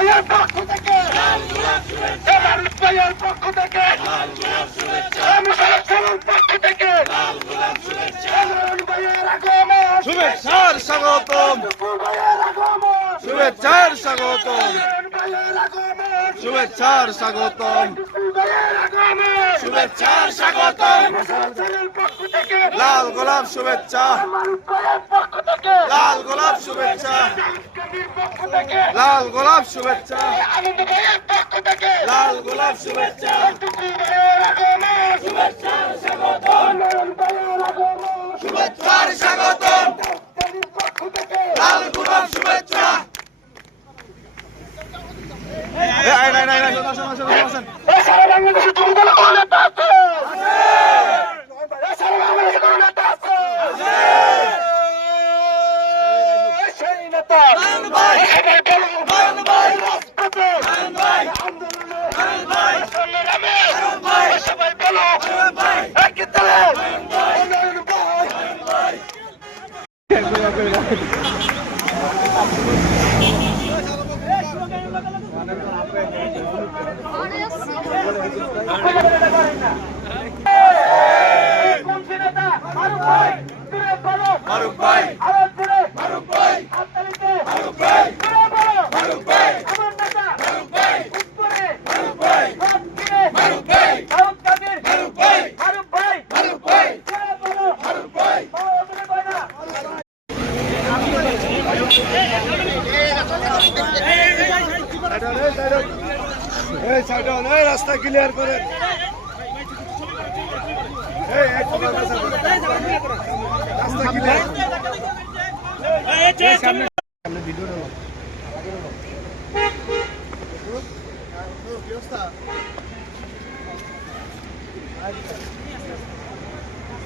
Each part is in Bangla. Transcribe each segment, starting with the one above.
ভাইয়ের পক্ষ থেকে। মারুফ ভাইয়ের পক্ষ থেকে। মুশারফ পক্ষ থেকে। ভাইয়ের আগমন। শুভেচ্ছার স্বাগতম। শুভেচ্ছার স্বাগতম। শুভেচ্ছার স্বাগতম। শুভেচ্ছার স্বাগতম। লাল গোলাপ শুভেচ্ছা। লাল গোলাপ শুভেচ্ছা কবির পক্ষ থেকে লাল গোলাপ শুভেচ্ছা পক্ষ থেকে লাল গোলাপ শুভেচ্ছা শুভেচ্ছার স্বাগতম শুভেচ্ছার স্বাগতম লাল গোলাপ শুভেচ্ছা তুমি কোনো কোনো নেতা আছে এই সারা বাংলাদেশে কোনো নেতা আছে এই সেই নেতা সবাই বলো রাজপথে আন্দোলনে সংগ্রামে সবাই বলো একই তালে উন্নয়ন ভাই মারুফ ভাই তুলে বলো মারুফ ভাই আওয়াজ তুলে মারুফ ভাই হাততালিতে মারুফ ভাই তুলে বলো মারুফ ভাই আমার নেতা মারুফ ভাই উত্তরে মারুফ ভাই হাত তুলে মারুফ ভাই ফারুক কাদের মারুফ ভাই মারুফ ভাই মারুফ ভাই তুলে বলো মারুফ ভাই বাবা তুলে কয় না এই সাইড এই রাস্তা ক্লিয়ার করেন এই এই খবর রাস্তা ক্লিয়ার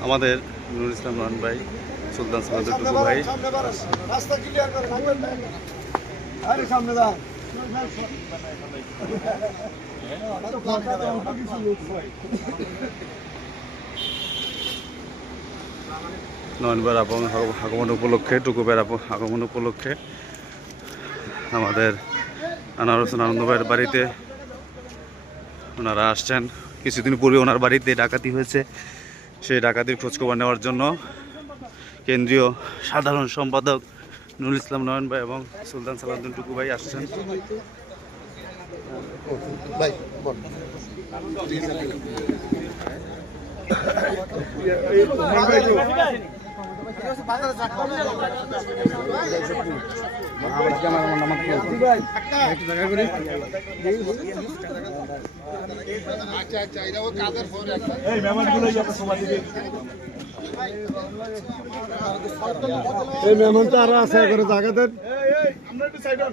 আমাদের নুরুল ইসলাম রহমান ভাই সুলতান সালাদ টুকু ভাই। রাস্তা ক্লিয়ার করে আরে সামনে দা নয়নবার আগমন উপলক্ষে টুকুবের আগমন উপলক্ষে আমাদের আনার হোসেন আনন্দ ভাইয়ের বাড়িতে ওনারা আসছেন। কিছুদিন পূর্বে ওনার বাড়িতে ডাকাতি হয়েছে। সেই ডাকাতির খোঁজখবর নেওয়ার জন্য কেন্দ্রীয় সাধারণ সম্পাদক নুরুল ইসলাম নয়ন ভাই এবং সুলতান সালাউদ্দিন টুকু ভাই আসছেন। ভাই বল। এই মেহমান তো আরও আছে করে জায়গা দেন সিনিয়র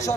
সহ